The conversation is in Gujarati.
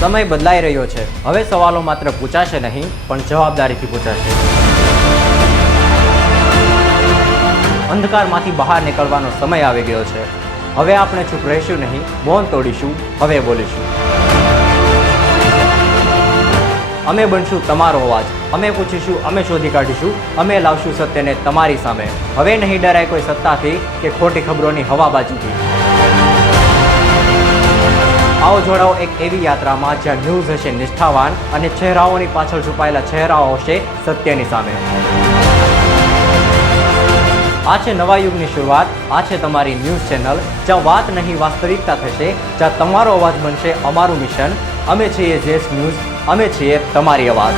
સમય બદલાઈ રહ્યો છે. હવે સવાલો માત્ર પૂછાશે નહીં, પણ જવાબદારીથી પૂછાશે. અંધકારમાંથી બહાર નીકળવાનો સમય આવી ગયો છે. હવે આપણે ચૂપ રહીશું નહીં, મૌન તોડીશું, હવે બોલીશું. અમે બનશું તમારો અવાજ. અમે પૂછીશું, અમે શોધી કાઢીશું, અમે લાવશું સત્યને તમારી સામે. હવે નહીં ડરાય કોઈ સત્તાથી કે ખોટી ખબરોની હવાબાજીથી. આવો જોડાઓ એક એવી યાત્રામાં જ્યાં ન્યૂઝ હશે નિષ્ઠાવાન અને ચહેરાઓની પાછળ છુપાયેલા ચહેરાઓ હશે સત્યની સામે. આ છે નવા યુગની શરૂઆત. આ છે તમારી ન્યૂઝ ચેનલ, જ્યાં વાત નહીં વાસ્તવિકતા થશે, જ્યાં તમારો અવાજ બનશે અમારું મિશન. અમે છીએ જેસ ન્યૂઝ, અમે છીએ તમારી અવાજ.